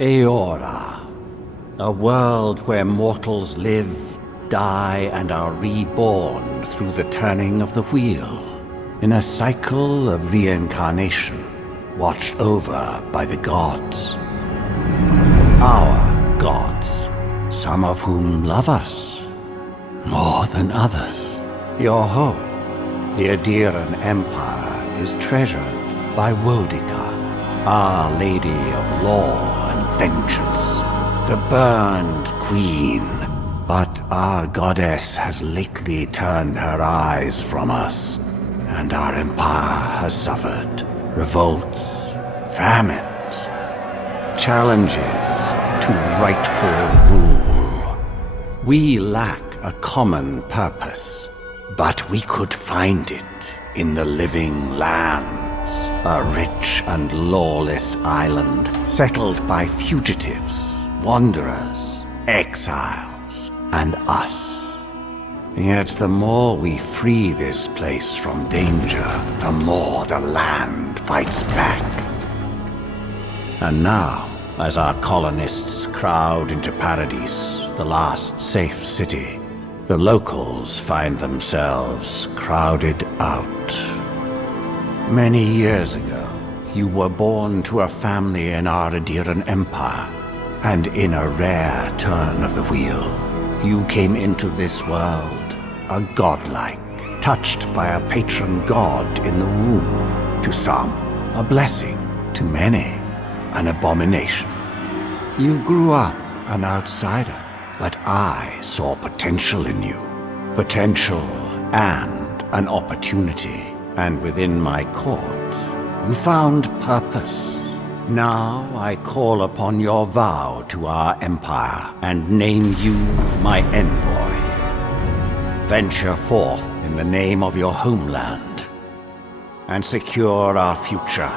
Eora, a world where mortals live, die, and are reborn through the turning of the wheel, in a cycle of reincarnation, watched over by the gods. Our gods, some of whom love us more than others. Your home, the Adiran Empire, is treasured by Wodica, Our Lady of Law and Vengeance, the Burned Queen. But our goddess has lately turned her eyes from us, and our empire has suffered revolts, famines, challenges to rightful rule. We lack a common purpose, but we could find it in the living lands, a rich and lawless island settled by fugitives, wanderers, exiles, and us. Yet the more we free this place from danger, the more the land fights back. And now, as our colonists crowd into Paradise, the last safe city, the locals find themselves crowded out. Many years ago, you were born to a family in our Adiran Empire, and in a rare turn of the wheel, you came into this world, a godlike, touched by a patron god in the womb. To some, a blessing. To many, an abomination. You grew up an outsider, but I saw potential in you. Potential and an opportunity. And within my court, you found purpose. Now I call upon your vow to our empire and name you my envoy. Venture forth in the name of your homeland and secure our future.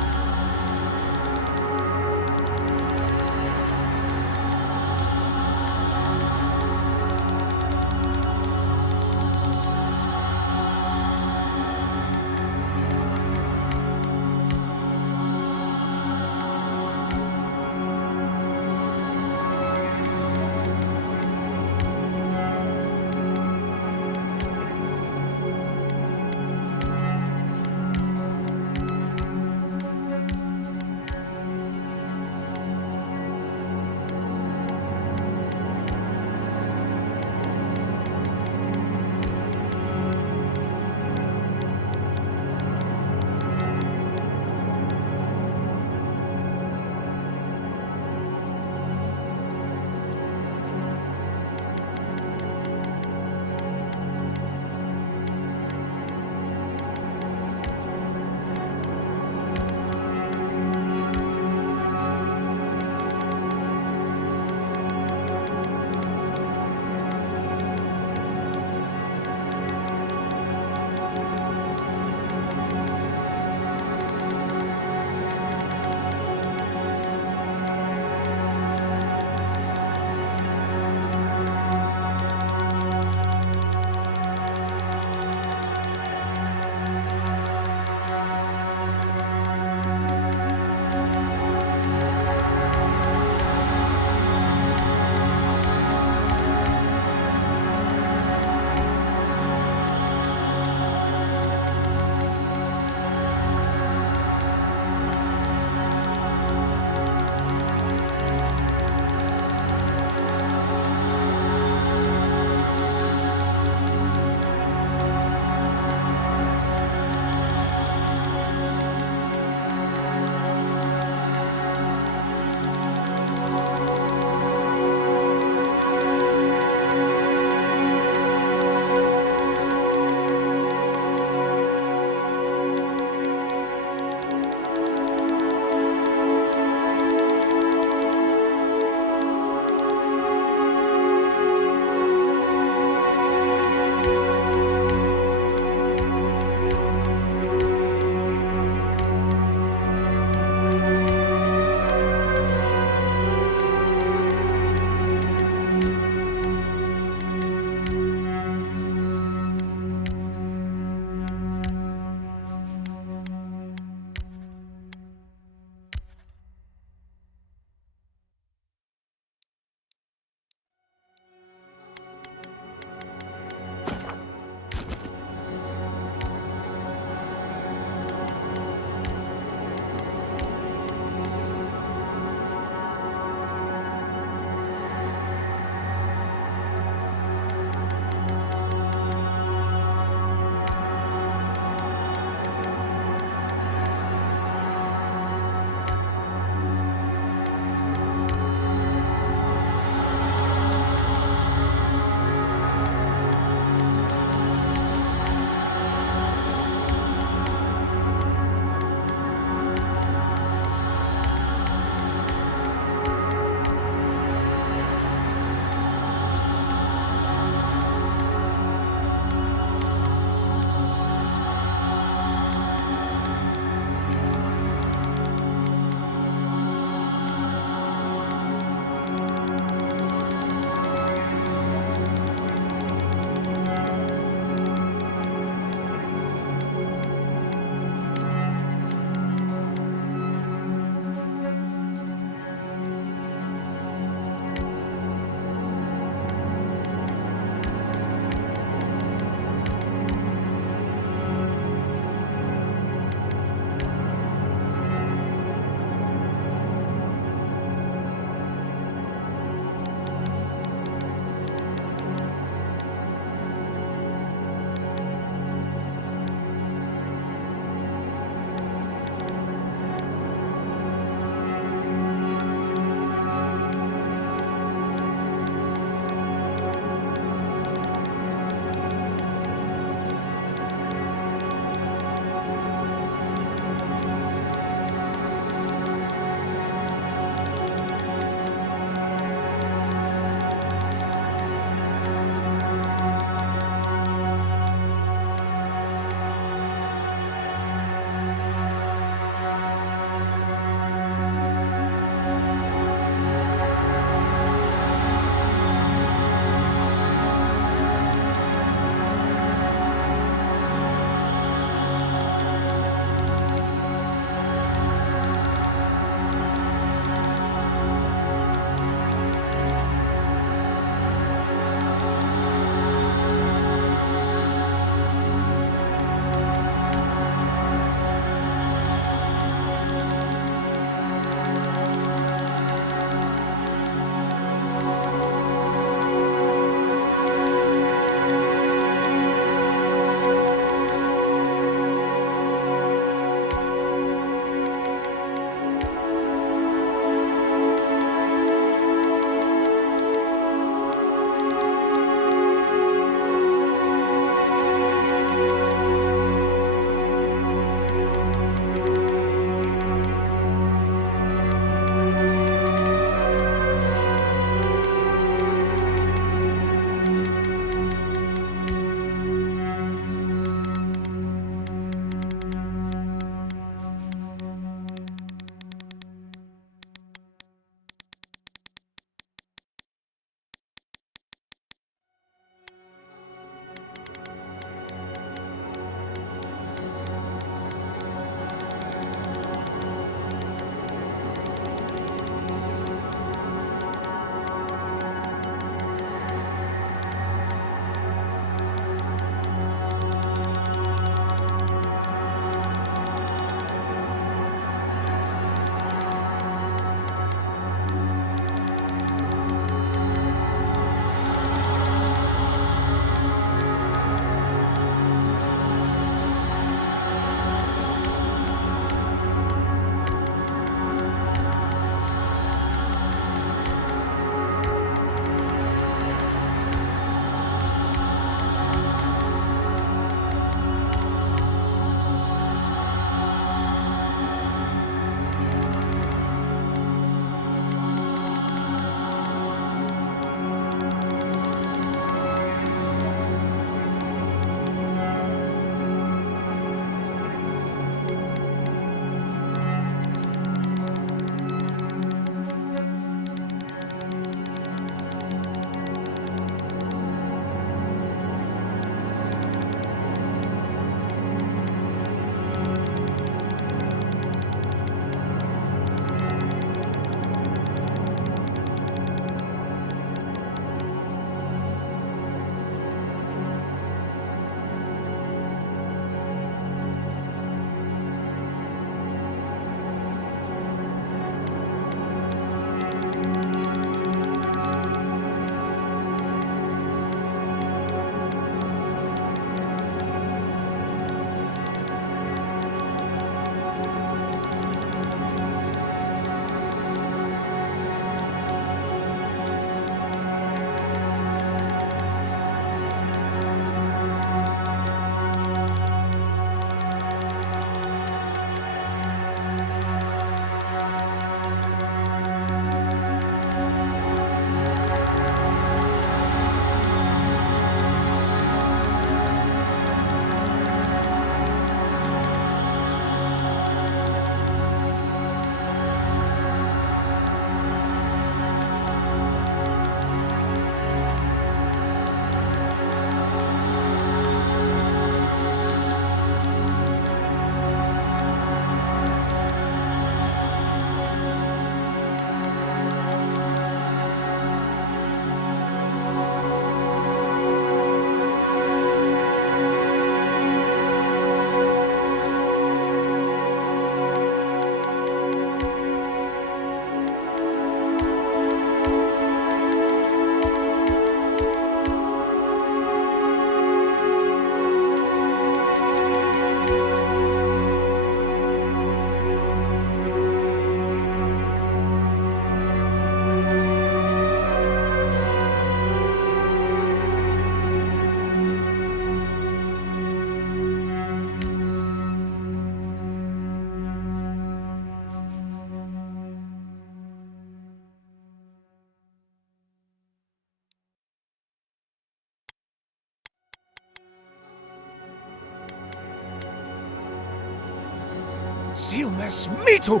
Silmes mitu!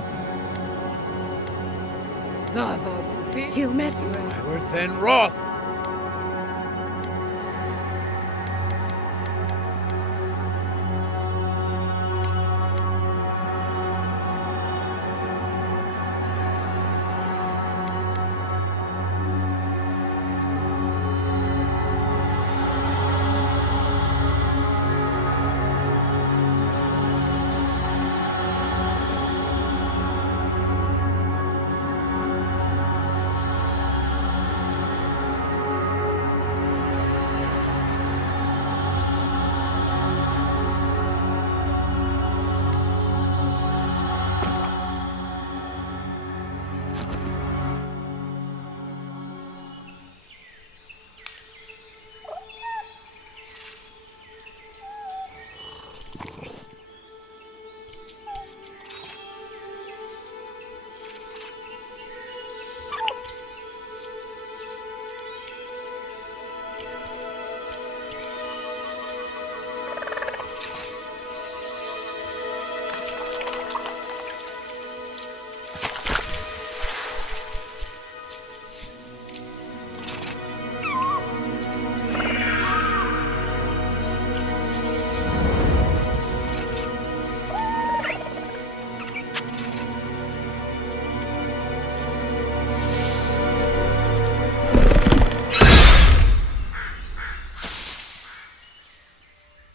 Silmes. Worth and wrath!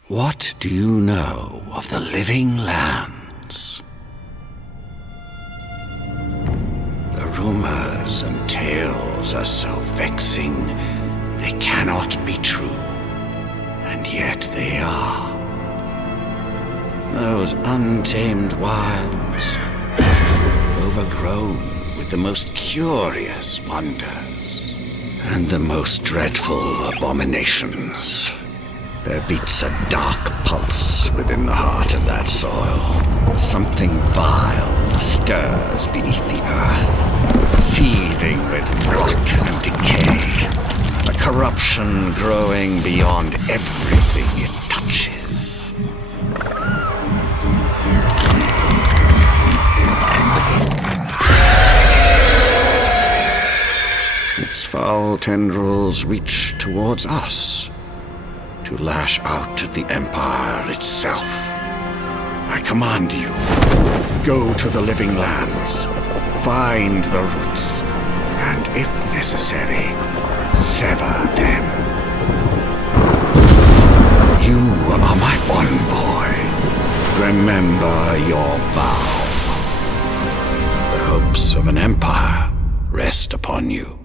What do you know of the living lands? The rumors and tales are so vexing, they cannot be true, and yet they are. Those untamed wilds, overgrown with the most curious wonders and the most dreadful abominations. There beats a dark pulse within the heart of that soil. Something vile stirs beneath the earth, seething with rot and decay. A corruption growing beyond everything it touches. Its foul tendrils reach towards us, to lash out at the Empire itself. I command you, go to the living lands, find the roots, and if necessary, sever them. You are my envoy. Remember your vow. The hopes of an empire rest upon you.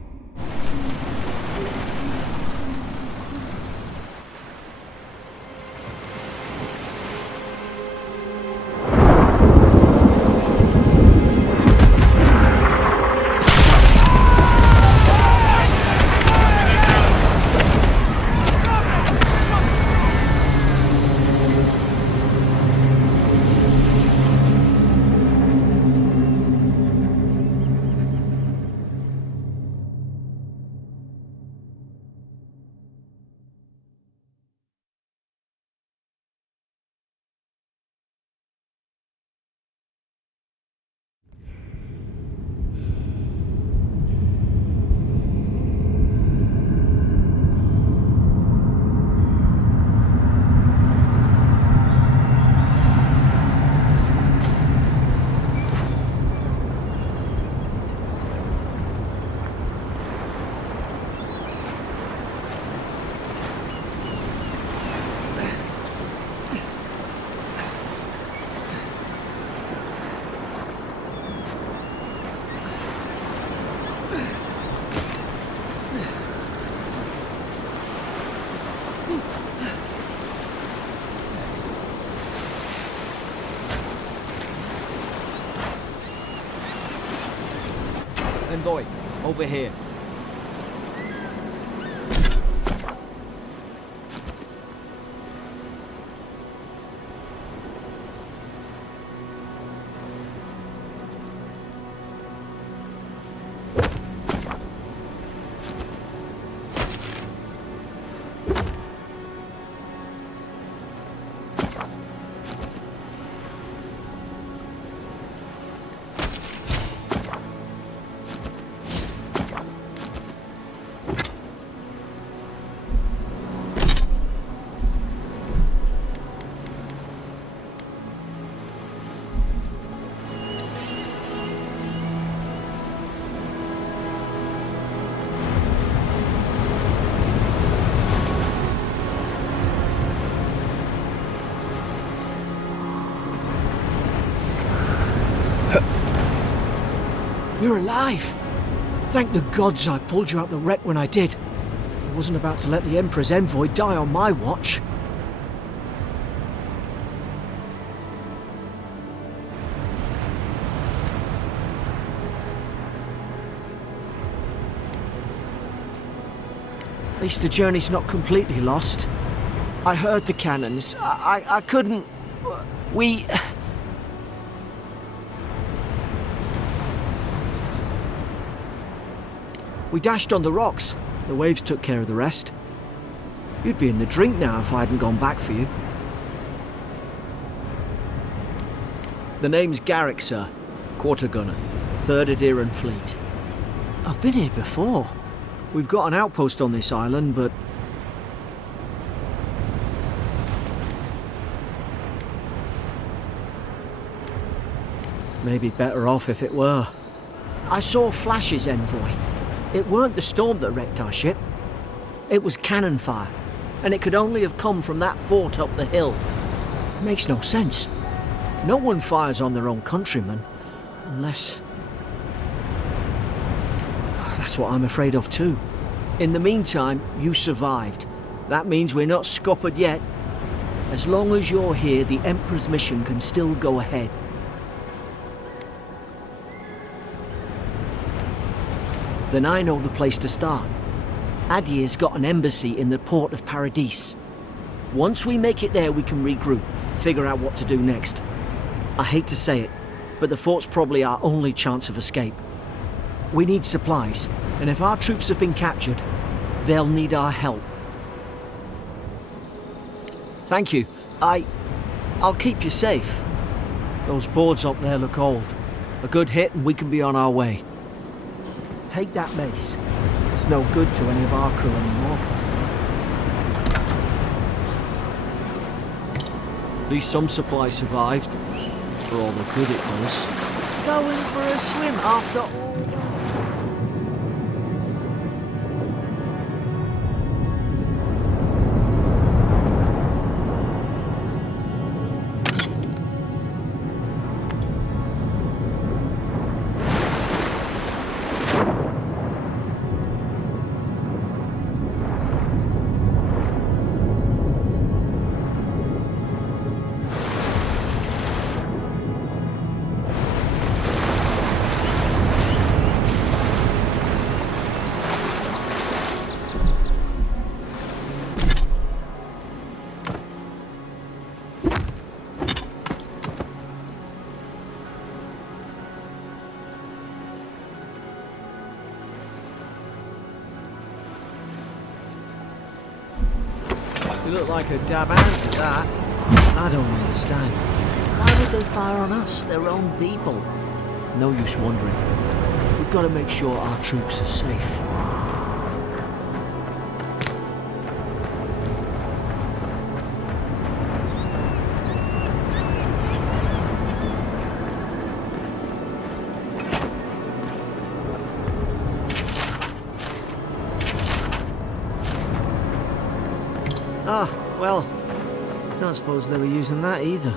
Sendoy, over here. You're alive! Thank the gods I pulled you out the wreck when I did. I wasn't about to let the Emperor's envoy die on my watch. At least the journey's not completely lost. I heard the cannons. I couldn't... We... We dashed on the rocks. The waves took care of the rest. You'd be in the drink now if I hadn't gone back for you. The name's Garrick, sir. Quarter gunner. 3rd Adheran Fleet. I've been here before. We've got an outpost on this island, but... Maybe better off if it were. I saw flashes, envoy. It weren't the storm that wrecked our ship. It was cannon fire, and it could only have come from that fort up the hill. It makes no sense. No one fires on their own countrymen, unless... That's what I'm afraid of too. In the meantime, you survived. That means we're not scuppered yet. As long as you're here, the Emperor's mission can still go ahead. Then I know the place to start. Adir's got an embassy in the port of Paradis. Once we make it there, we can regroup, figure out what to do next. I hate to say it, but the fort's probably our only chance of escape. We need supplies, and if our troops have been captured, they'll need our help. Thank you. I'll keep you safe. Those boards up there look old. A good hit and we can be on our way. Take that mace. It's no good to any of our crew anymore. At least some supplies survived, for all the good it was. Going for a swim after all. You look like a dab out at that. I don't understand. Why would they fire on us, their own people? No use wondering. We've got to make sure our troops are safe. Ah, well, don't suppose they were using that either.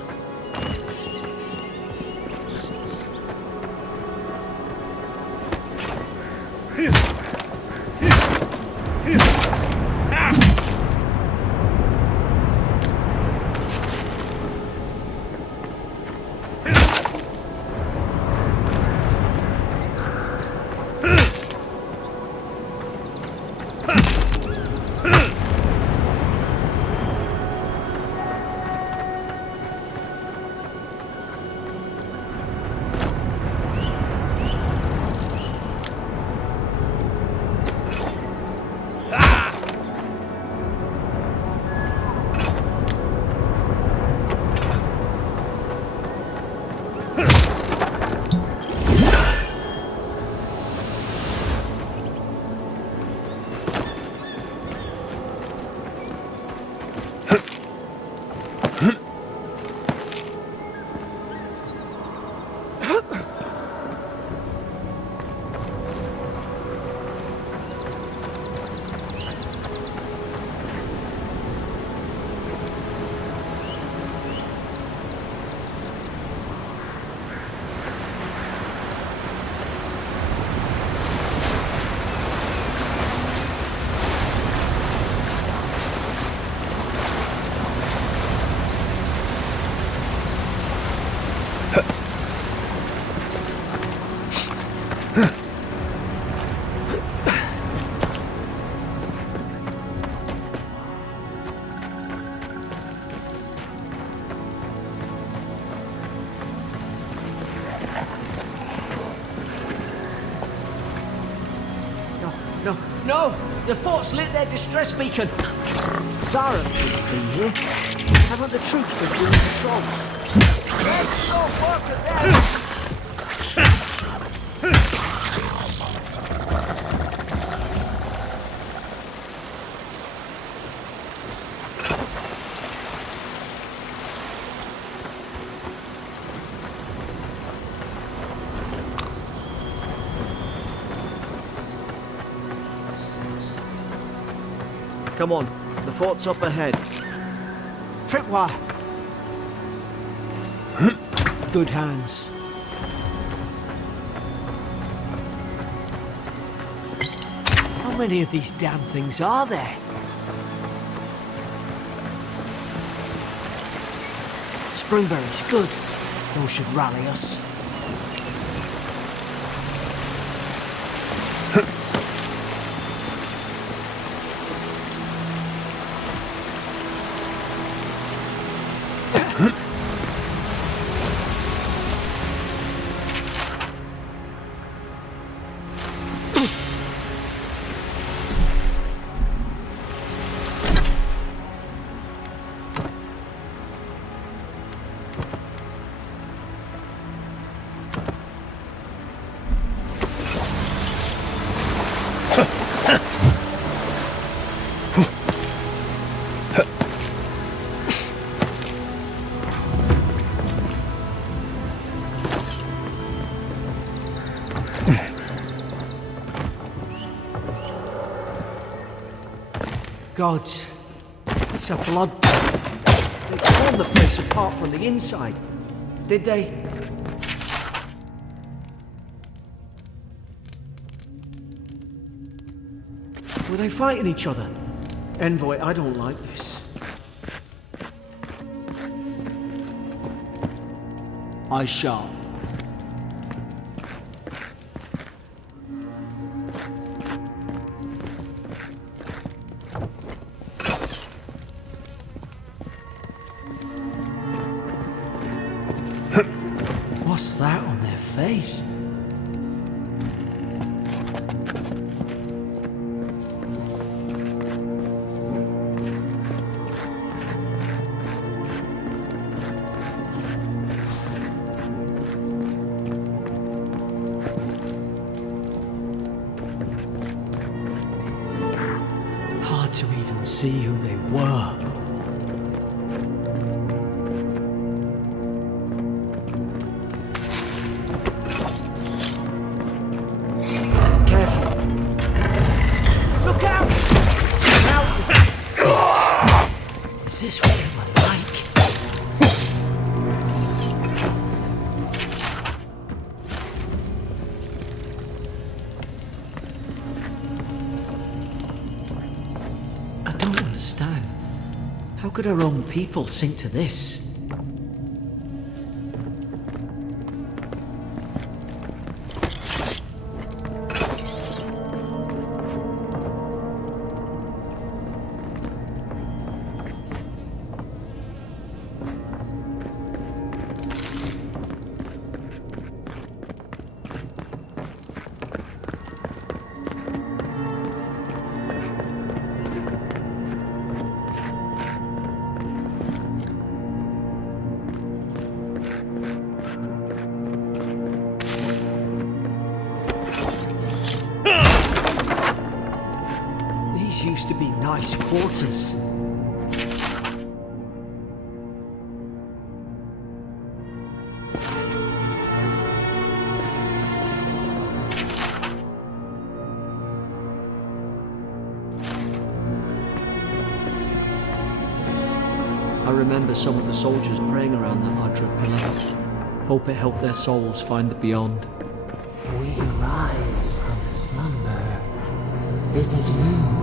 No, no! The fort's lit their distress beacon! Zara shouldn't be here. Haven't the troops been doing patrols? Let's go work at them! Come on, the fort's up ahead. Tripwire! Good hands. How many of these damn things are there? Springberries, good. Those should rally us. Gods, it's a blood. They torn the place apart from the inside, did they? Were they fighting each other? Envoy, I don't like this. I shall. What's that on their face? Hard to even see who they were. Is this what they were like? I don't understand. How could our own people sink to this? These used to be nice quarters. I remember some of the soldiers praying around that Adra pillar. Hope it helped their souls find the beyond. We arise from slumber. Is it you?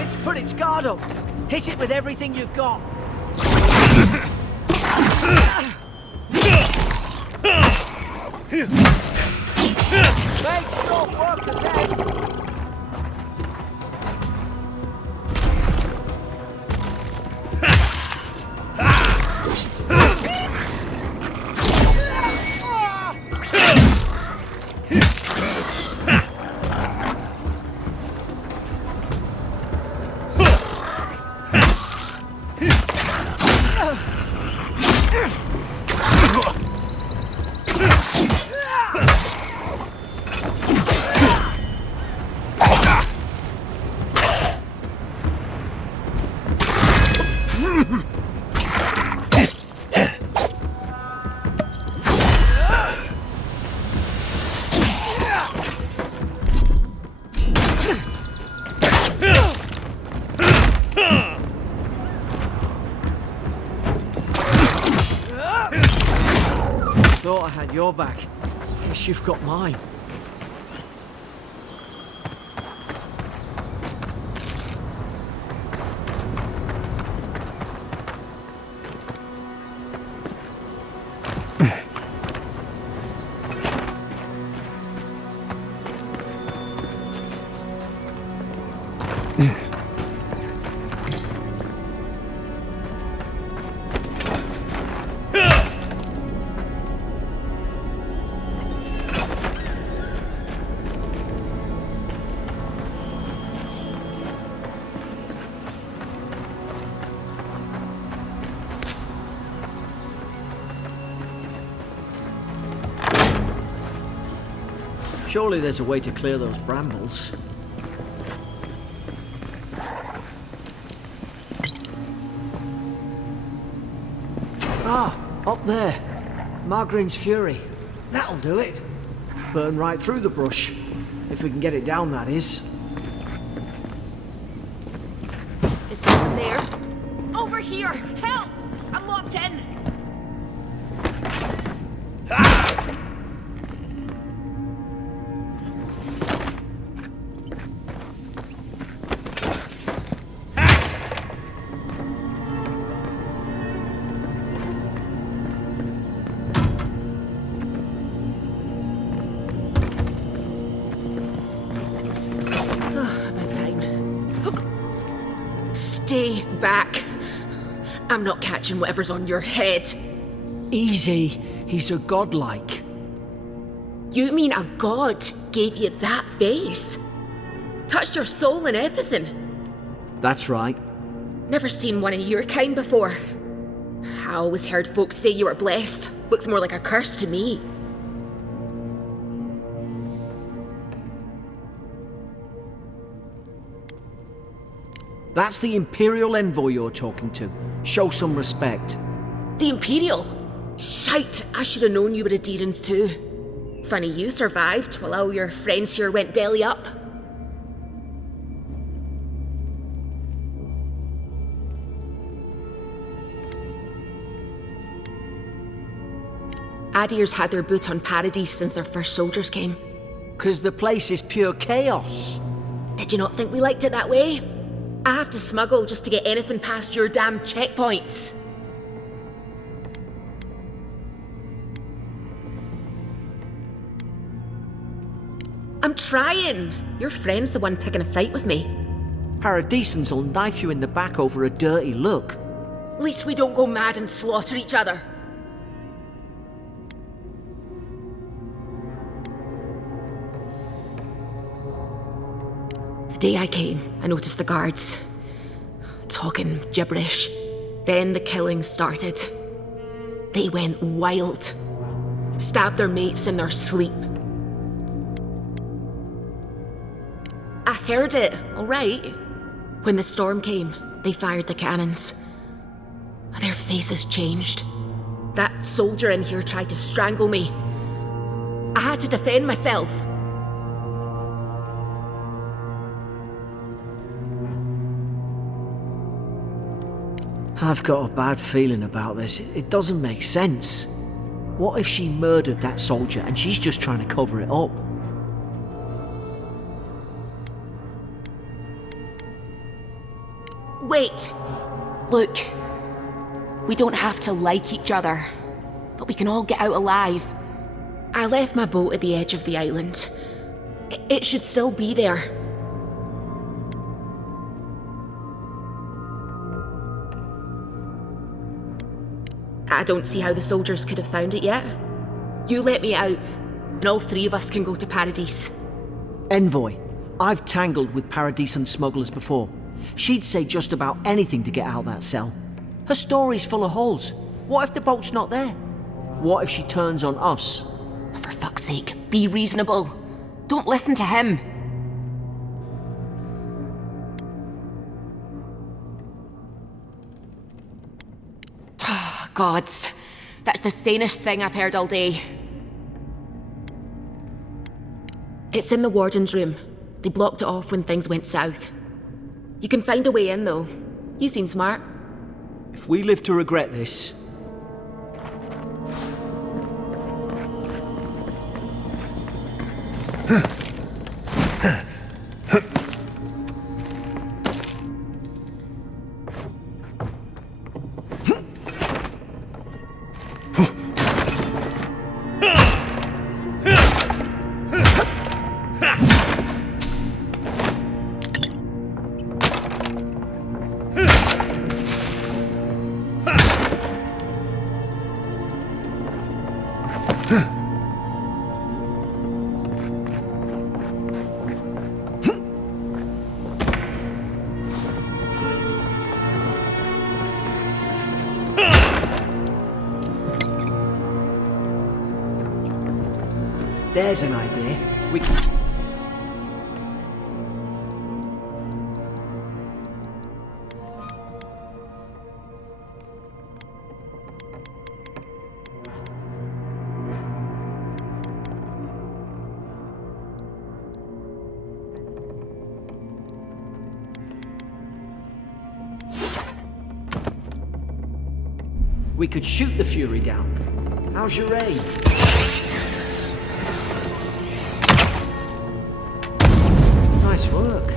It's put its guard up. Hit it with everything you've got. Make short work of them. Thought I had your back. Guess you've got mine. Surely there's a way to clear those brambles. Ah, up there. Margarine's Fury. That'll do it. Burn right through the brush. If we can get it down, that is. Is someone there? Over here! Help! I'm locked in! Stay back. I'm not catching whatever's on your head. Easy. He's a godlike. You mean a god gave you that face? Touched your soul and everything? That's right. Never seen one of your kind before. I always heard folks say you were blessed. Looks more like a curse to me. That's the Imperial envoy you're talking to. Show some respect. The Imperial? Shite, I should have known you were a Deerans too. Funny you survived while all your friends here went belly up. Adir's had their boot on Paradise since their first soldiers came. 'Cause the place is pure chaos. Did you not think we liked it that way? I have to smuggle just to get anything past your damn checkpoints. I'm trying. Your friend's the one picking a fight with me. Paradisans will knife you in the back over a dirty look. At least we don't go mad and slaughter each other. The day I came, I noticed the guards talking gibberish. Then the killing started. They went wild. Stabbed their mates in their sleep. I heard it, all right. When the storm came, they fired the cannons. Their faces changed. That soldier in here tried to strangle me. I had to defend myself. I've got a bad feeling about this. It doesn't make sense. What if she murdered that soldier and she's just trying to cover it up? Wait. Look. We don't have to like each other, but we can all get out alive. I left my boat at the edge of the island. It should still be there. I don't see how the soldiers could have found it yet. You let me out, and all three of us can go to Paradise. Envoy, I've tangled with Paradisan smugglers before. She'd say just about anything to get out of that cell. Her story's full of holes. What if the boat's not there? What if she turns on us? For fuck's sake, be reasonable. Don't listen to him. Gods, that's the sanest thing I've heard all day. It's in the warden's room. They blocked it off when things went south. You can find a way in, though. You seem smart. If we live to regret this... There's an idea. We can... We could shoot the Fury down. How's your aim? Nice work.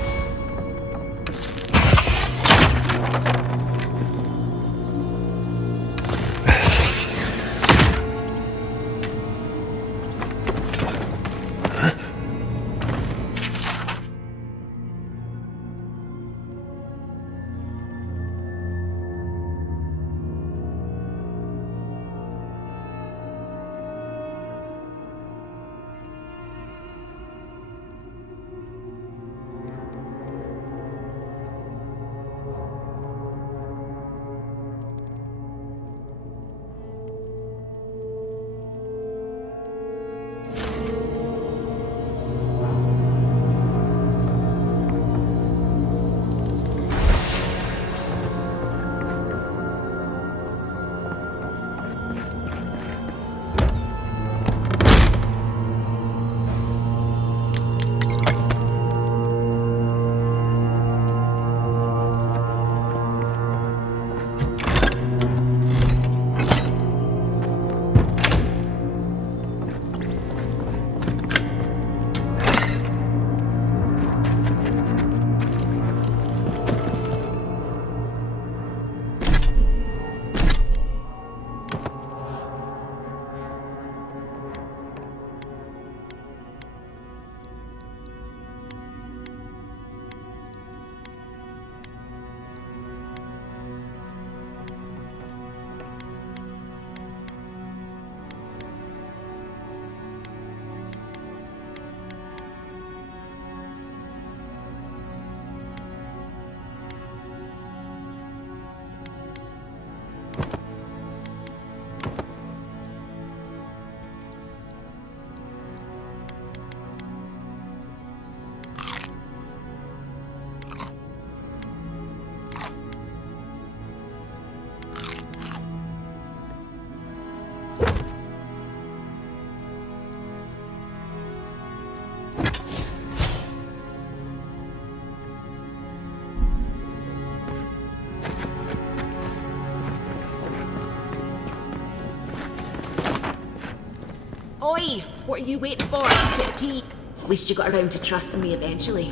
Oi! What are you waiting for? Get the key. At least you got around to trusting me eventually.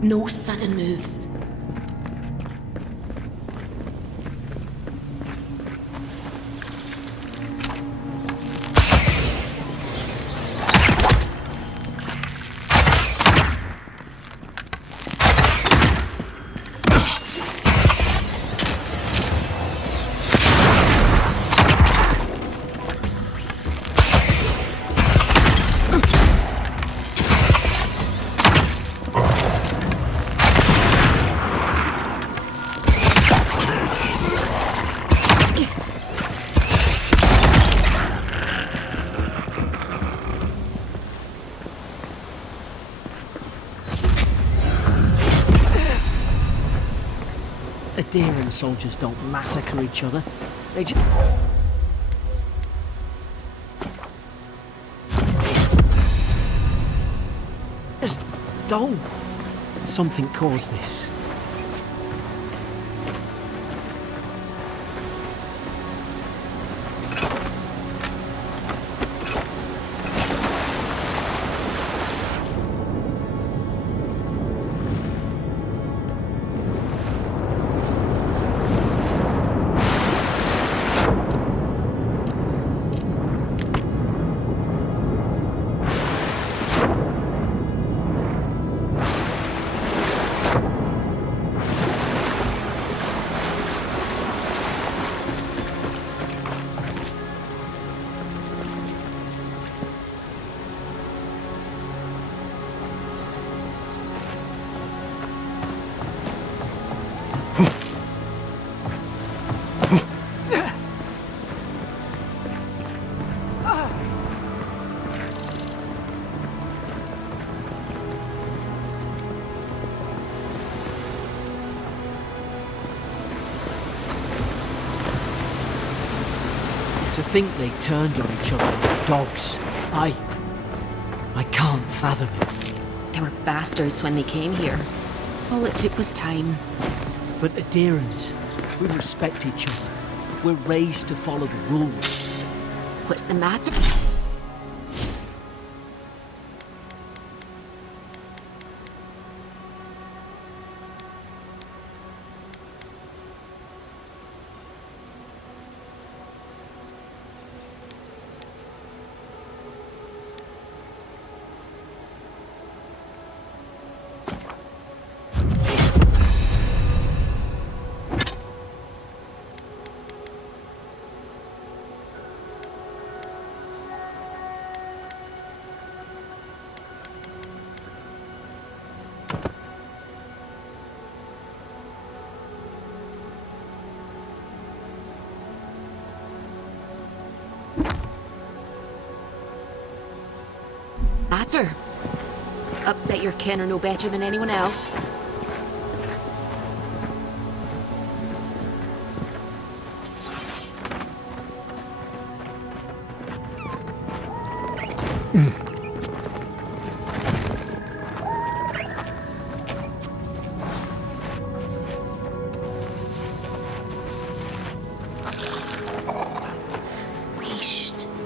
No sudden moves. Adherent soldiers don't massacre each other. They just... don't. Something caused this. To think they turned on each other like dogs. I can't fathom it. They were bastards when they came here. All it took was time. But adherents, we respect each other. We're raised to follow the rules. What's the matter? Matter? Upset your kin are no better than anyone else.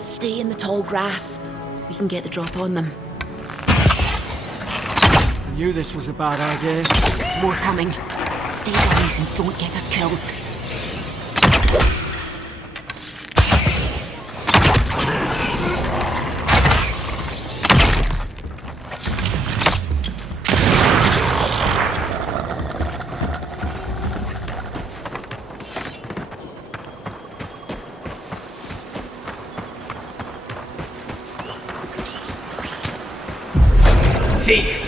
Stay in the tall grass. We can get the drop on them. I knew this was a bad idea. More coming. Stay down and don't get us killed. Seek!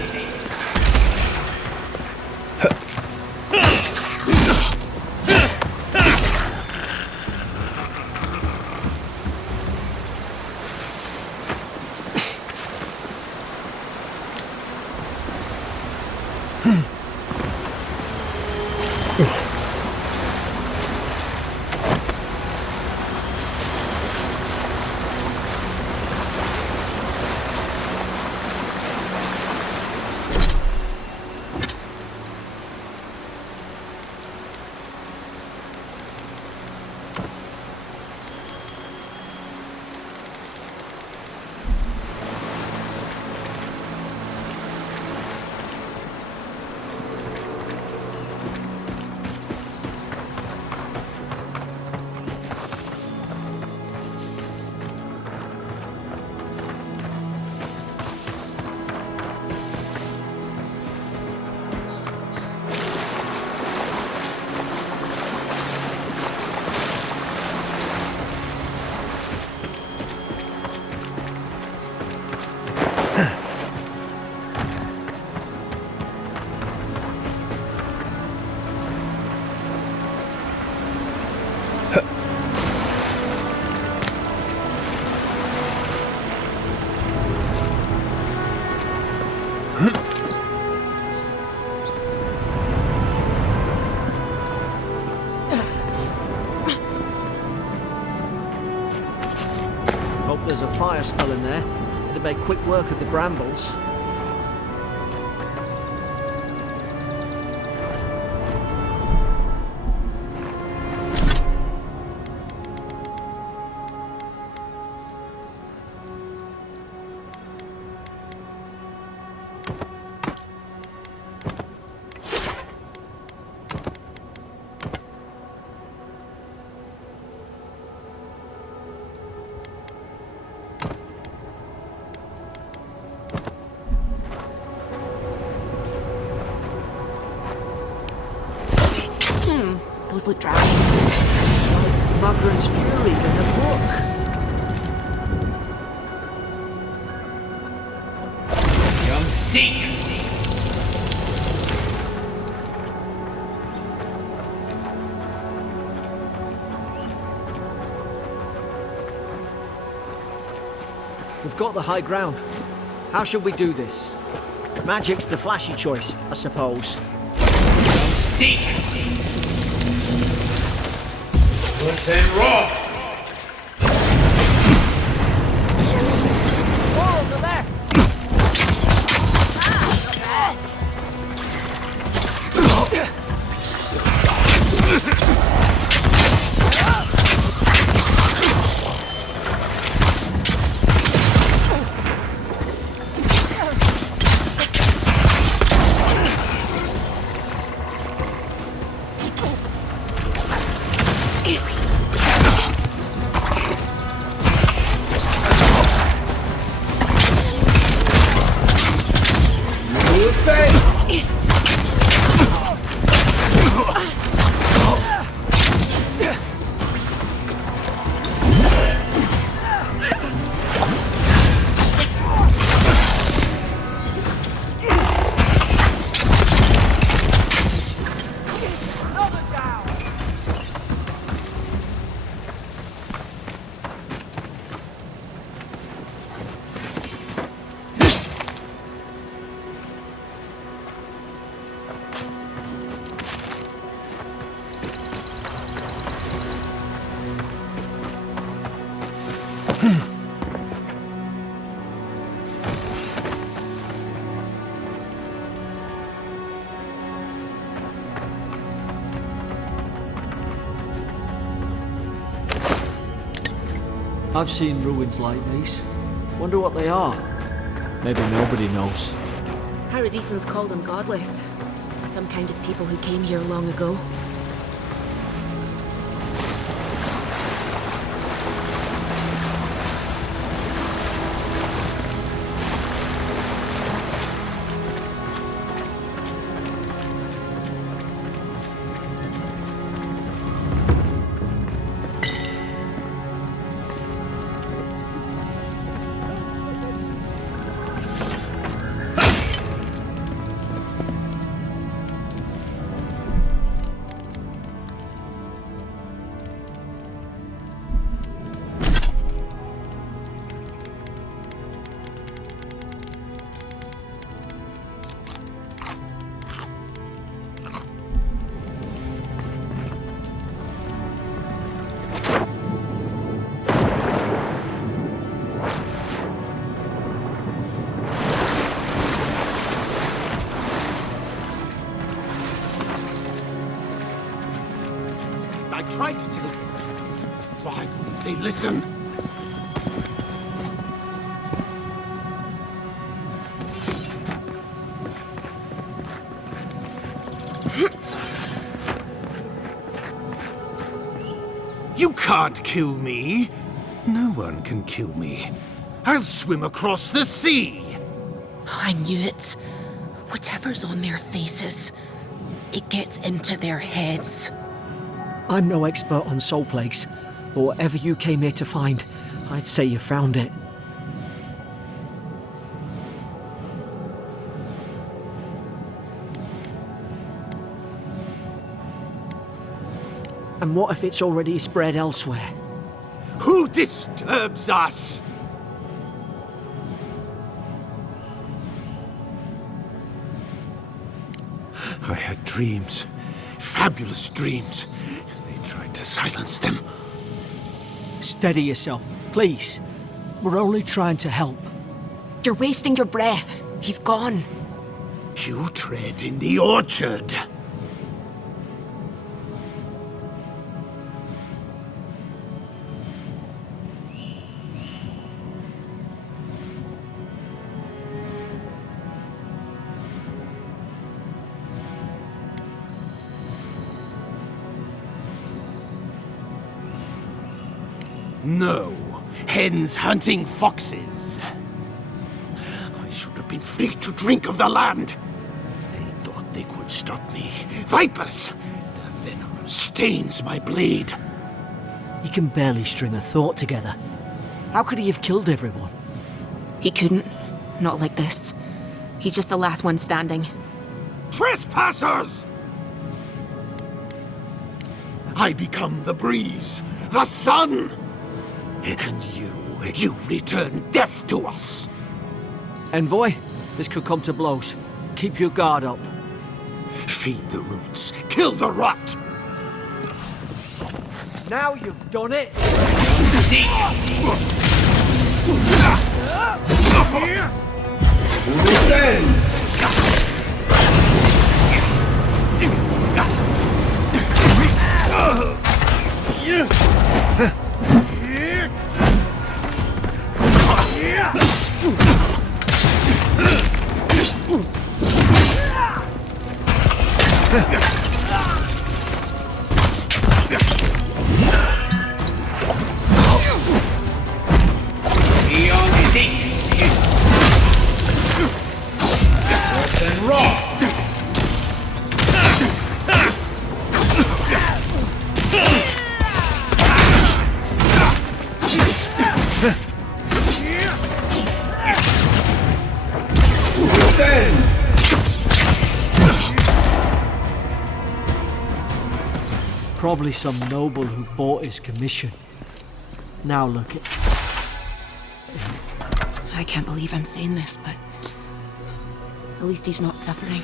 There's a fire spell in there. It'd make quick work of the brambles. Those look dry. Magran's Fury in the book. Come seek! We've got the high ground. How should we do this? Magic's the flashy choice, I suppose. Come seek! Swords and wrath! More on the left! I've seen ruins like these. Wonder what they are. Maybe nobody knows. Paradisans call them godless. Some kind of people who came here long ago. I tried to tell them. Why wouldn't they listen? You can't kill me. No one can kill me. I'll swim across the sea. I knew it. Whatever's on their faces, it gets into their heads. I'm no expert on soul plagues, but whatever you came here to find, I'd say you found it. And what if it's already spread elsewhere? Who disturbs us? I had dreams, fabulous dreams. They tried to silence them. Steady yourself, please. We're only trying to help. You're wasting your breath. He's gone. You tread in the orchard. No, hens hunting foxes. I should have been free to drink of the land. They thought they could stop me. Vipers! Their venom stains my blade. He can barely string a thought together. How could he have killed everyone? He couldn't. Not like this. He's just the last one standing. Trespassers! I become the breeze, the sun! And you return death to us! Envoy, this could come to blows. Keep your guard up. Feed the roots, kill the rot! Now you've done it! Probably some noble who bought his commission. Now look at... I can't believe I'm saying this, but at least he's not suffering.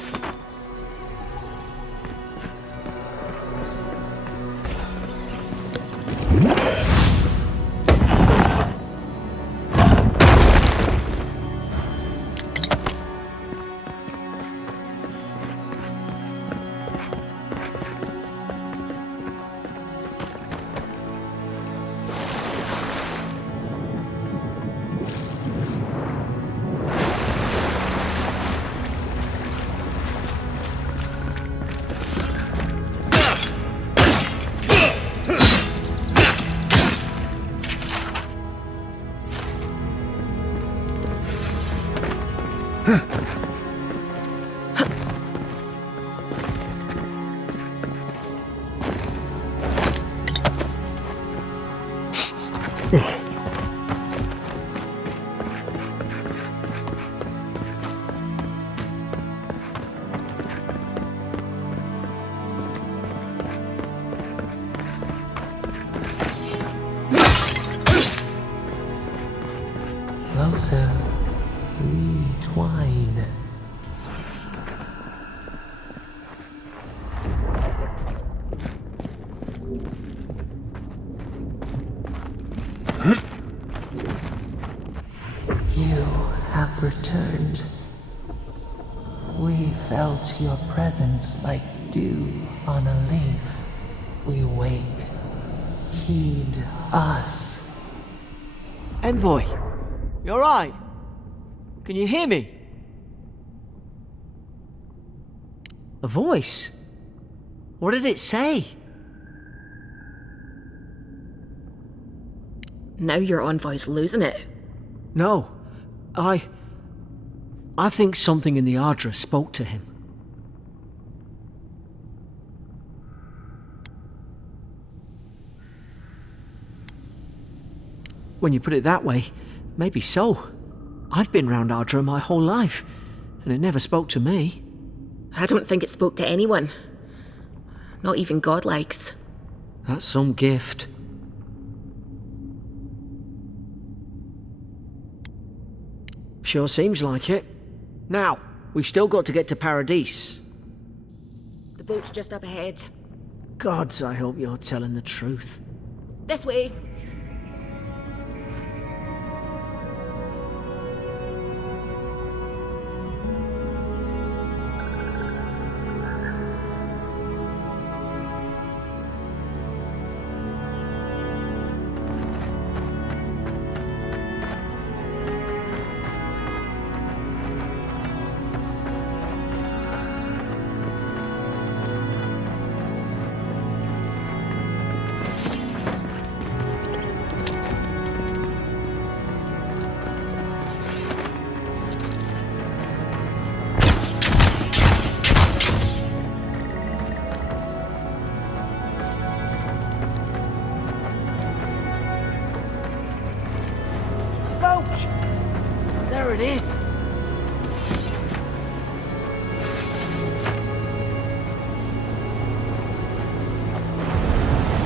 Closer, we twine. You have returned. We felt your presence like dew on a leaf. We wake. Heed us. Envoy, you alright? Can you hear me? A voice? What did it say? Now your envoy's losing it. No, I think something in the Ardra spoke to him. When you put it that way, maybe so. I've been round Ardra my whole life, and it never spoke to me. I don't think it spoke to anyone. Not even godlikes. That's some gift. Sure seems like it. Now, we've still got to get to Paradise. The boat's just up ahead. Gods, I hope you're telling the truth. This way. There it is!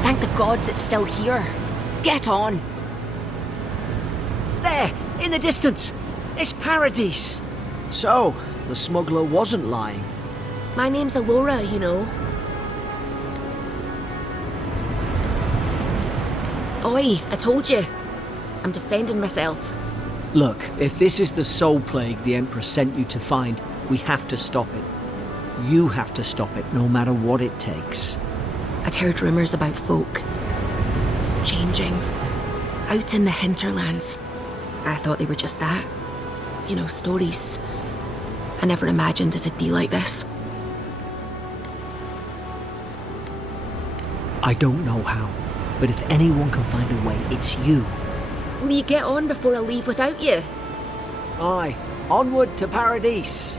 Thank the gods it's still here. Get on. There! In the distance! It's Paradise! So, the smuggler wasn't lying. My name's Alora, you know. Oi, I told you. I'm defending myself. Look, if this is the soul plague the Emperor sent you to find, we have to stop it. You have to stop it, no matter what it takes. I'd heard rumours about folk changing out in the hinterlands. I thought they were just that. You know, stories. I never imagined it'd be like this. I don't know how, but if anyone can find a way, it's you. Will you get on before I leave without you? Aye, onward to Paradise.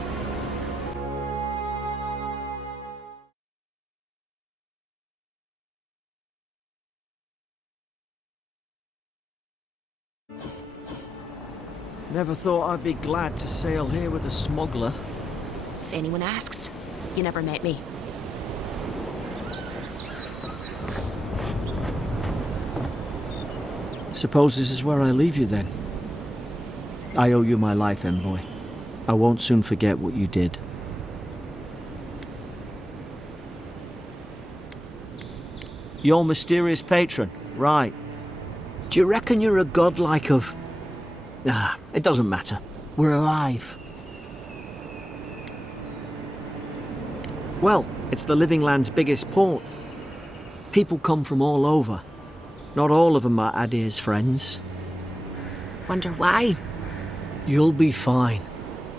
Never thought I'd be glad to sail here with a smuggler. If anyone asks, you never met me. Suppose this is where I leave you then. I owe you my life, envoy. I won't soon forget what you did. Your mysterious patron, right. Do you reckon you're a godlike of... it doesn't matter. We're alive. Well, it's the Living Land's biggest port. People come from all over. Not all of them are Adir's friends. Wonder why? You'll be fine.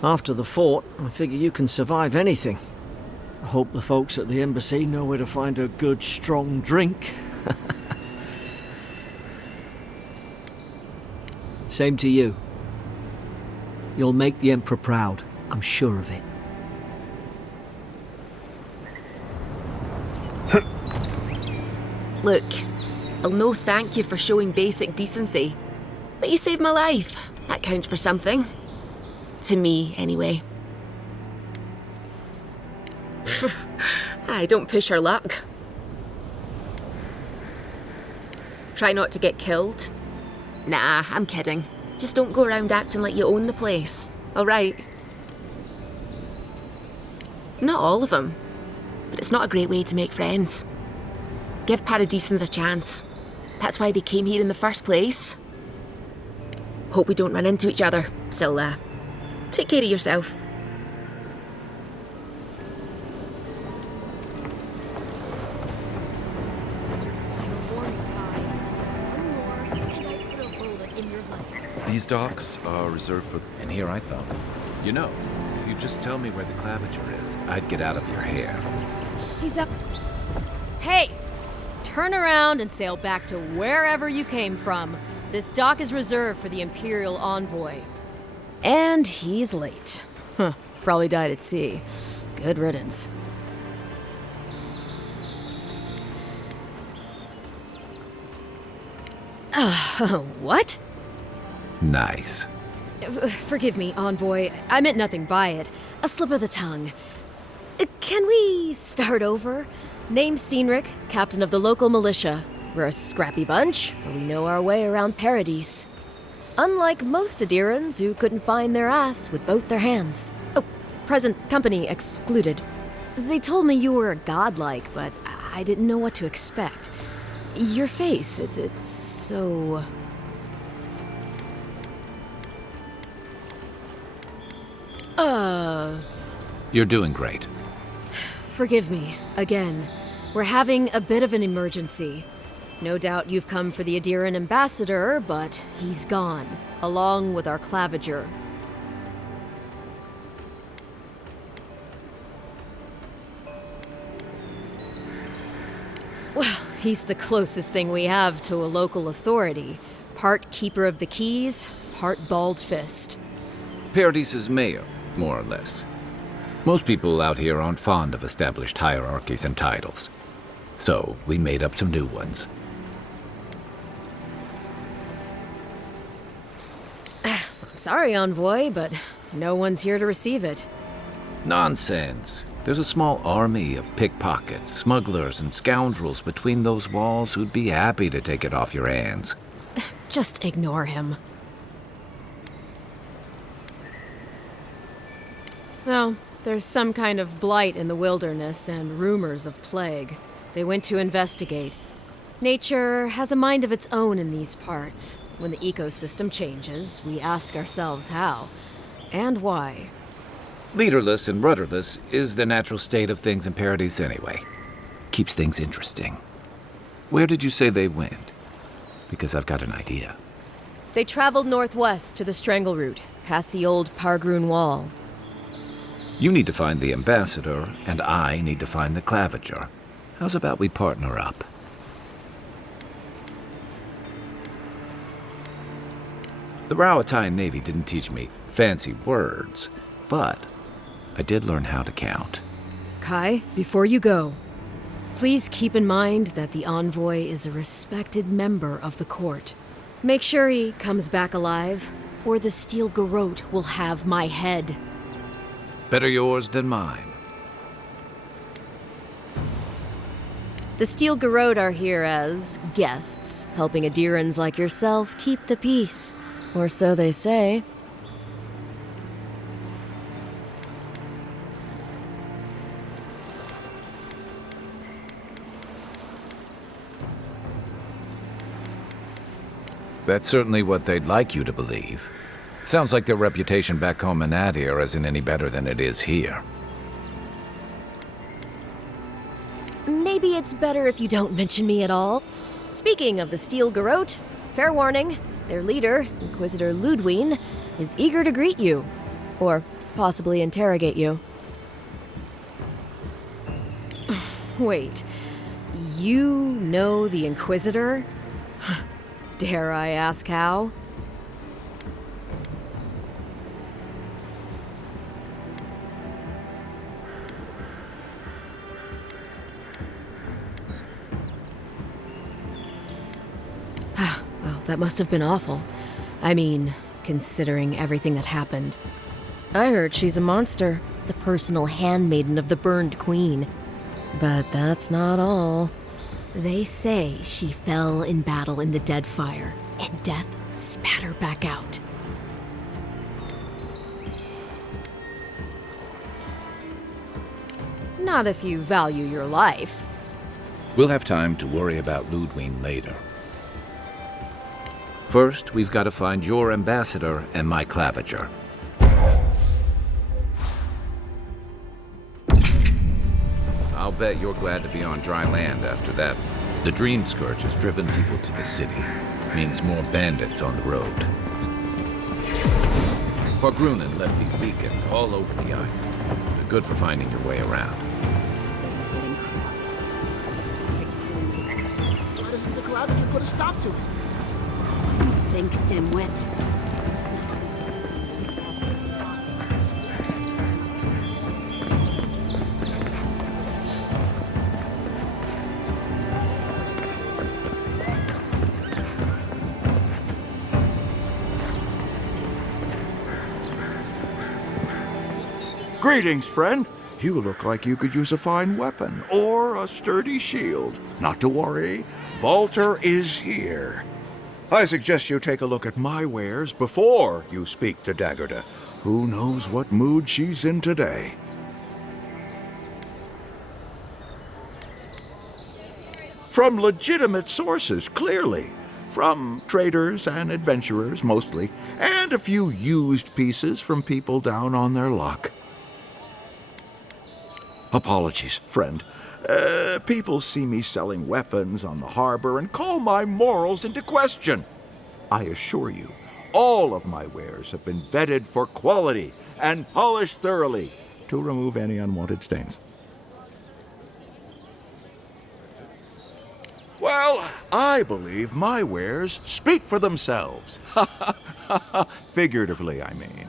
After the fort, I figure you can survive anything. I hope the folks at the embassy know where to find a good, strong drink. Same to you. You'll make the Emperor proud, I'm sure of it. Look, I'll no thank you for showing basic decency. But you saved my life. That counts for something. To me, anyway. Aye, don't push our luck. Try not to get killed. Nah, I'm kidding. Just don't go around acting like you own the place, alright? Not all of them, but it's not a great way to make friends. Give Paradisans a chance. That's why they came here in the first place. Hope we don't run into each other. Still, take care of yourself. These docks are reserved for... And here I thought, you know, if you just tell me where the claviger is, I'd get out of your hair. He's up. Hey! Turn around and sail back to wherever you came from. This dock is reserved for the Imperial Envoy. And he's late. Huh, probably died at sea. Good riddance. What? Nice. Forgive me, Envoy. I meant nothing by it. A slip of the tongue. Can we start over? Name's Cynric, captain of the local militia. We're a scrappy bunch, but we know our way around Paradise. Unlike most Adirans who couldn't find their ass with both their hands. Oh, present company excluded. They told me you were godlike, but I didn't know what to expect. Your face, it's so... You're doing great. Forgive me, again. We're having a bit of an emergency. No doubt you've come for the Adiran ambassador, but he's gone, along with our claviger. Well, he's the closest thing we have to a local authority. Part keeper of the keys, part bald fist. Paradise's mayor, more or less. Most people out here aren't fond of established hierarchies and titles. So, we made up some new ones. Sorry, Envoy, but no one's here to receive it. Nonsense. There's a small army of pickpockets, smugglers, and scoundrels between those walls who'd be happy to take it off your hands. Just ignore him. Well, there's some kind of blight in the wilderness and rumors of plague. They went to investigate. Nature has a mind of its own in these parts. When the ecosystem changes, we ask ourselves how and why. Leaderless and rudderless is the natural state of things in Paradise anyway. Keeps things interesting. Where did you say they went? Because I've got an idea. They traveled northwest to the Strangle Route, past the old Pargroon Wall. You need to find the ambassador, and I need to find the claviger. How's about we partner up? The Rowatine Navy didn't teach me fancy words, but I did learn how to count. Kai, before you go, please keep in mind that the Envoy is a respected member of the court. Make sure he comes back alive, or the Steel Garrote will have my head. Better yours than mine. The Steel Garrote are here as guests, helping Adirans like yourself keep the peace. Or so they say. That's certainly what they'd like you to believe. Sounds like their reputation back home in Adir isn't any better than it is here. Maybe it's better if you don't mention me at all. Speaking of the Steel Garrote, fair warning, their leader, Inquisitor Ludwine, is eager to greet you. Or possibly interrogate you. Wait, you know the Inquisitor? Dare I ask how? Well, that must have been awful. I mean, considering everything that happened. I heard she's a monster, the personal handmaiden of the Burned Queen. But that's not all. They say she fell in battle in the Deadfire, and death spat her back out. Not if you value your life. We'll have time to worry about Ludwine later. First, we've got to find your ambassador and my claviger. I'll bet you're glad to be on dry land after that. The Dream Scourge has driven people to the city. Means more bandits on the road. Pargrunen left these beacons all over the island. They're good for finding your way around. The city's getting crowded. Pretty soon. Why doesn't the claviger put a stop to it? Think, dimwit. Greetings, friend. You look like you could use a fine weapon or a sturdy shield. Not to worry, Volter is here. I suggest you take a look at my wares before you speak to Daggerda. Who knows what mood she's in today? From legitimate sources, clearly. From traders and adventurers, mostly, and a few used pieces from people down on their luck. Apologies, friend. People see me selling weapons on the harbor and call my morals into question. I assure you, all of my wares have been vetted for quality and polished thoroughly to remove any unwanted stains. Well, I believe my wares speak for themselves. Figuratively, I mean.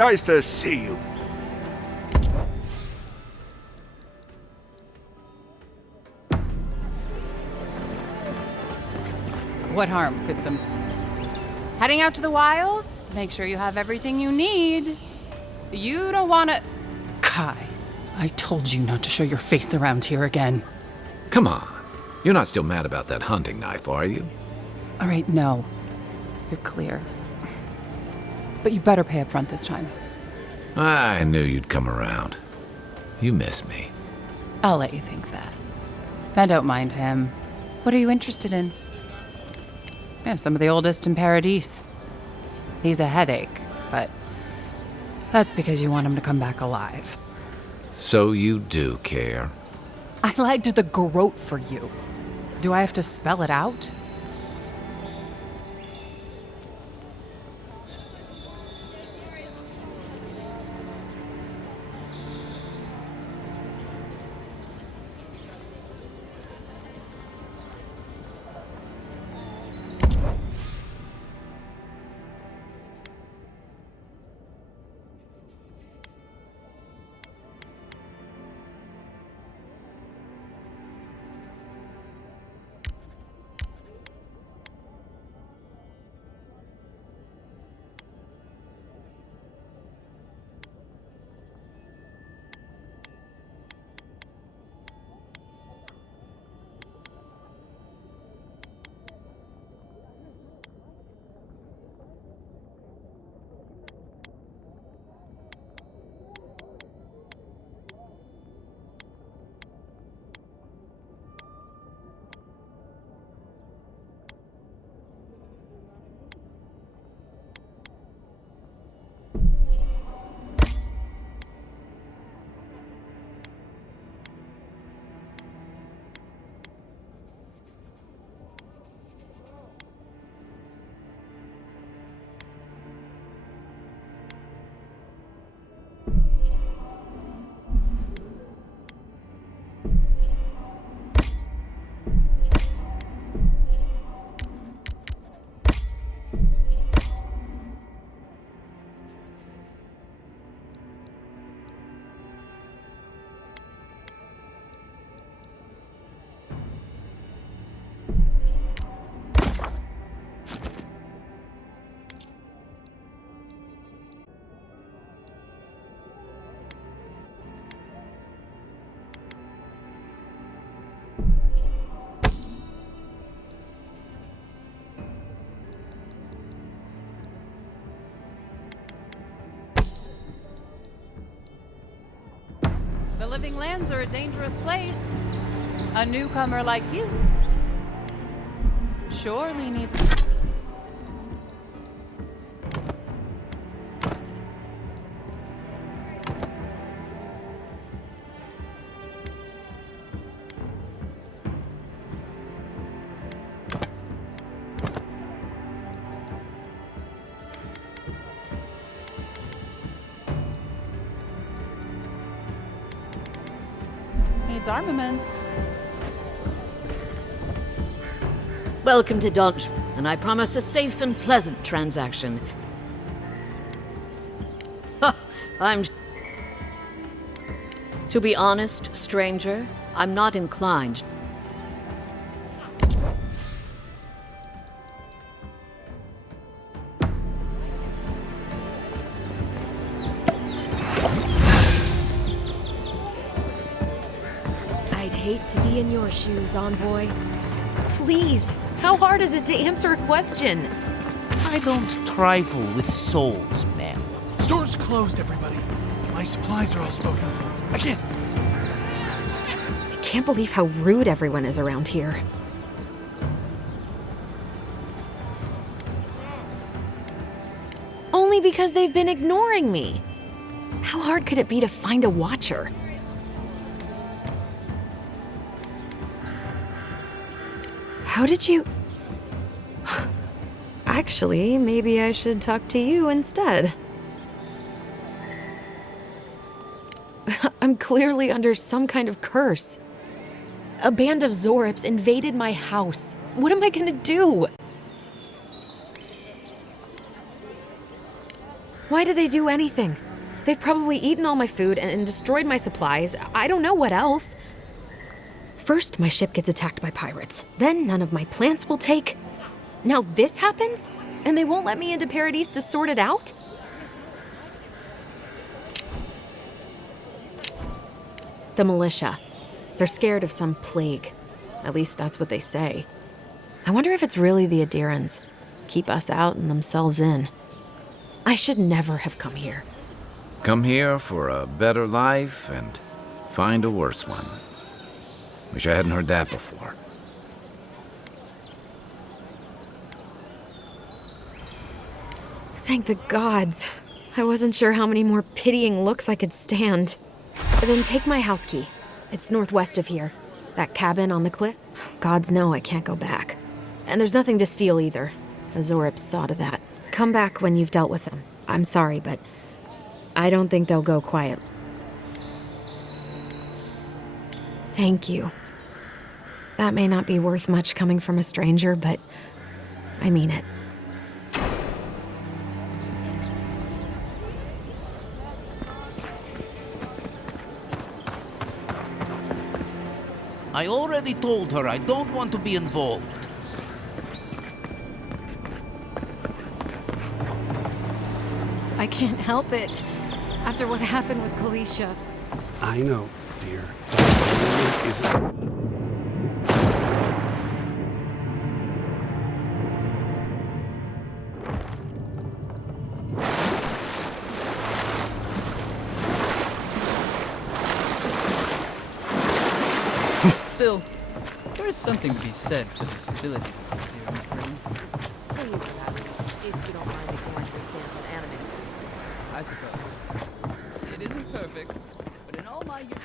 Nice to see you. What harm could some... Heading out to the wilds? Make sure you have everything you need. You don't want to... Kai, I told you not to show your face around here again. Come on. You're not still mad about that hunting knife, are you? All right, no. You're clear. But you better pay up front this time. I knew you'd come around. You miss me. I'll let you think that. I don't mind him. What are you interested in? Yeah, some of the oldest in Paradise. He's a headache, but that's because you want him to come back alive. So you do care. I lied to the garrote for you. Do I have to spell it out? The living lands are a dangerous place. A newcomer like you surely needs... needs armaments. Welcome to Dodge, and I promise a safe and pleasant transaction. To be honest, stranger, I'm not inclined. I'd hate to be in your shoes, Envoy. Please, how hard is it to answer a question? I don't trifle with souls, ma'am. Store's closed, everybody. My supplies are all spoken for. I can't. I can't believe how rude everyone is around here. Only because they've been ignoring me. How hard could it be to find a watcher? How did you... Actually, maybe I should talk to you instead. I'm clearly under some kind of curse. A band of Zorips invaded my house. What am I gonna do? Why Why did they do anything? They've probably eaten all my food and destroyed my supplies. I don't know what else. First, my ship gets attacked by pirates. Then none of my plants will take. Now this happens? And they won't let me into Paradise to sort it out? The militia. They're scared of some plague. At least that's what they say. I wonder if it's really the Adirans. Keep us out and themselves in. I should never have come here. Come here for a better life and find a worse one. Wish I hadn't heard that before. Thank the gods. I wasn't sure how many more pitying looks I could stand. Then take my house key. It's northwest of here. That cabin on the cliff? Gods know I can't go back. And there's nothing to steal either. The Zorips saw to that. Come back when you've dealt with them. I'm sorry, but I don't think they'll go quiet. Thank you. That may not be worth much coming from a stranger, but I mean it. I already told her I don't want to be involved. I can't help it. After what happened with Kalisha. I know, dear. But is it... Still, there is something to be said for the stability here in the room. Please, perhaps, if you don't mind ignoring your stance on animals. I suppose. It isn't perfect, but in all my youth...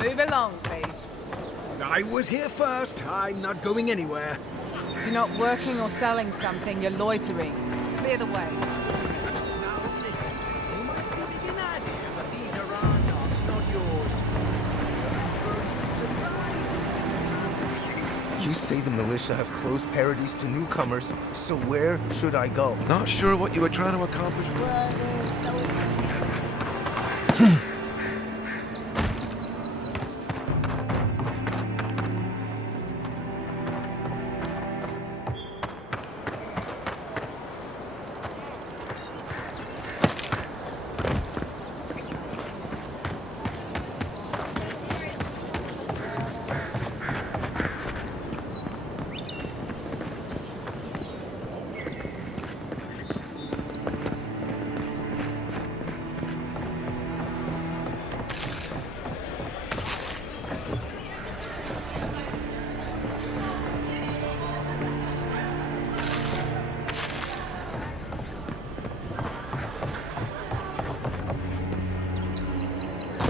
Move along, please. I was here first. I'm not going anywhere. If you're not working or selling something, you're loitering. Clear the way. Now listen, you might be big in idea, but these are our dogs, not yours. You say the militia have closed Paradise to newcomers, so where should I go? Not sure what you were trying to accomplish.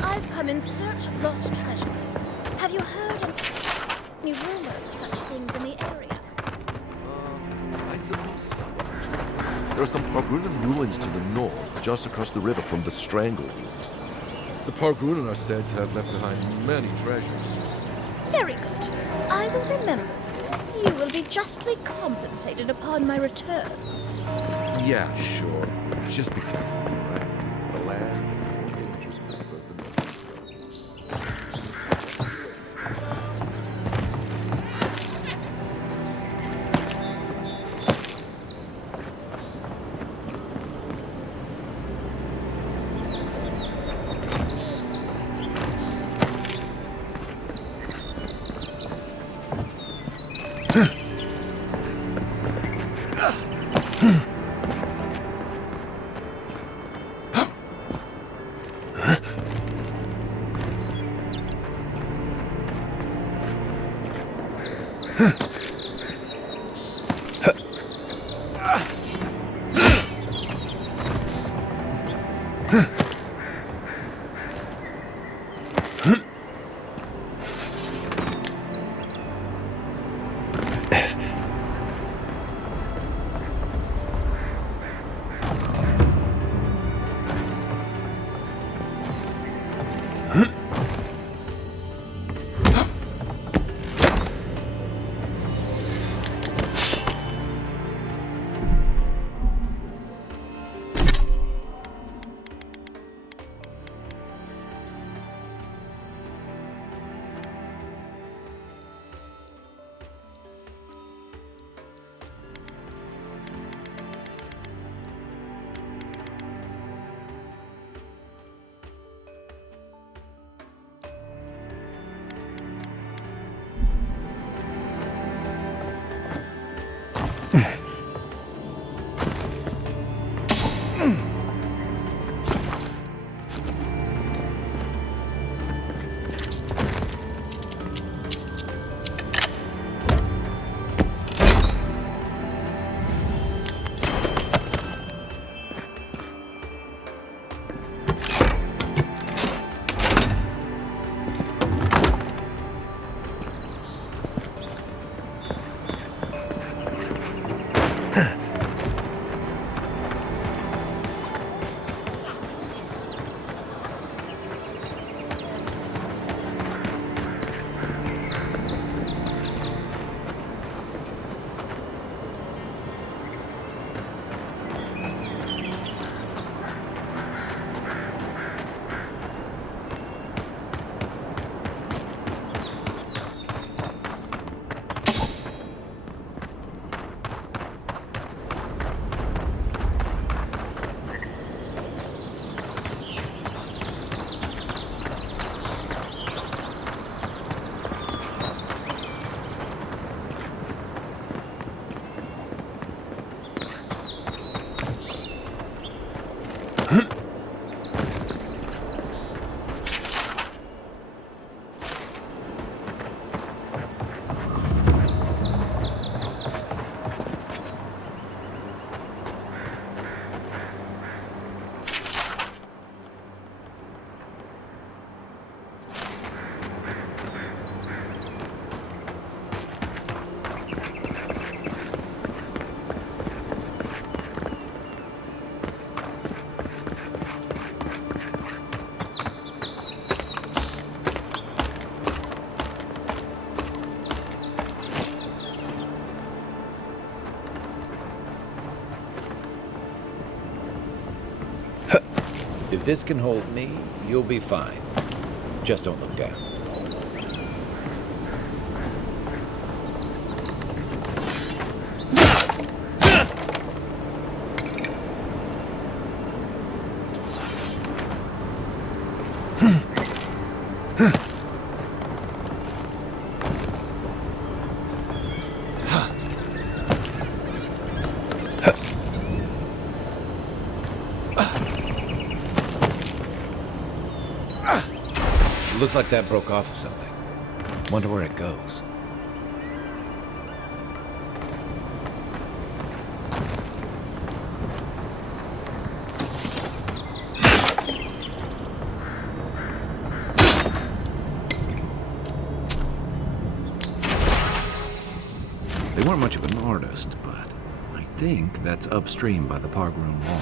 I've come in search of lost treasures. Have you heard of any rumors of such things in the area? I suppose so. There are some Pargunan ruins to the north, just across the river from the Strangleroot. The Pargunan are said to have left behind many treasures. Very good. I will remember. You will be justly compensated upon my return. Yeah, sure. Just be careful, all right? The land is more dangerous with further north. If this can hold me, you'll be fine. Just don't look down. Looks like that broke off of something. Wonder where it goes. They weren't much of an artist, but I think that's upstream by the Pargroon Wall.